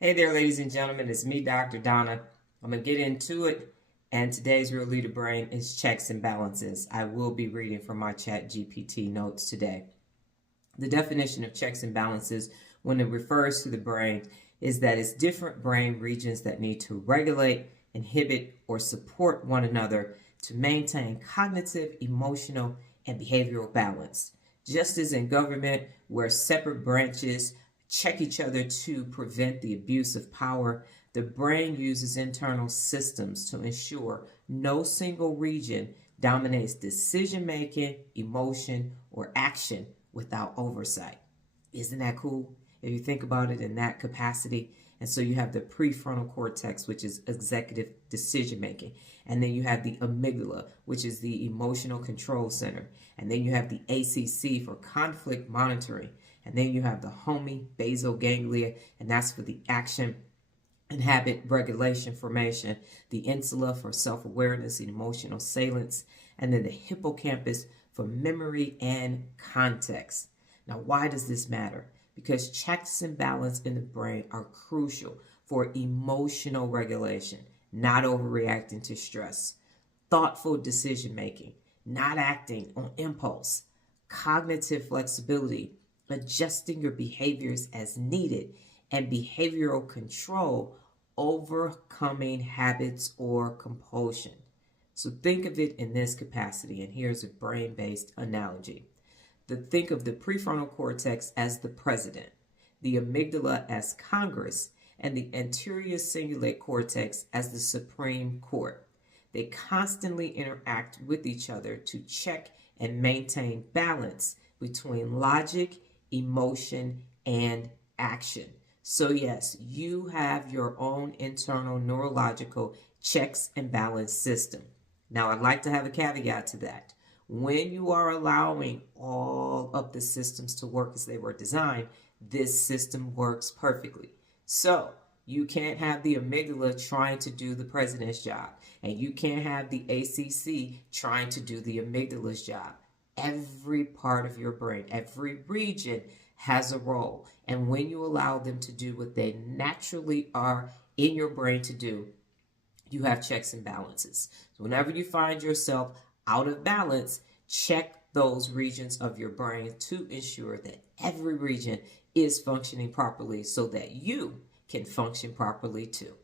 Hey there, ladies and gentlemen. It's me, Dr. Donna. I'm going to get into it. And today's Real Leader Brain is checks and balances. I will be reading from my Chat GPT notes today. The definition of checks and balances when it refers to the brain is that it's different brain regions that need to regulate, inhibit, or support one another to maintain cognitive, emotional, and behavioral balance. Just as in government, where separate branches check each other to prevent the abuse of power, the brain uses internal systems to ensure no single region dominates decision making, emotion, or action without oversight. Isn't that cool? If you think about it in that capacity. And so you have the prefrontal cortex, which is executive decision making. And then you have the amygdala, which is the emotional control center. And then you have the ACC for conflict monitoring. And then you have the basal ganglia, and that's for the action and habit regulation formation, the insula for self-awareness and emotional salience, and then the hippocampus for memory and context. Now, why does this matter? Because checks and balance in the brain are crucial for emotional regulation, not overreacting to stress, thoughtful decision making, not acting on impulse, cognitive flexibility, adjusting your behaviors as needed, and behavioral control, overcoming habits or compulsion. So think of it in this capacity, and here's a brain-based analogy. Think of the prefrontal cortex as the president, the amygdala as Congress, and the anterior cingulate cortex as the Supreme Court. They constantly interact with each other to check and maintain balance between logic, emotion, and action. So yes, you have your own internal neurological checks and balance system. Now, I'd like to have a caveat to that. When you are allowing all of the systems to work as they were designed, this system works perfectly. So you can't have the amygdala trying to do the president's job, and you can't have the ACC trying to do the amygdala's job. Every part of your brain, every region has a role. And when you allow them to do what they naturally are in your brain to do, you have checks and balances. So whenever you find yourself out of balance, check those regions of your brain to ensure that every region is functioning properly so that you can function properly too.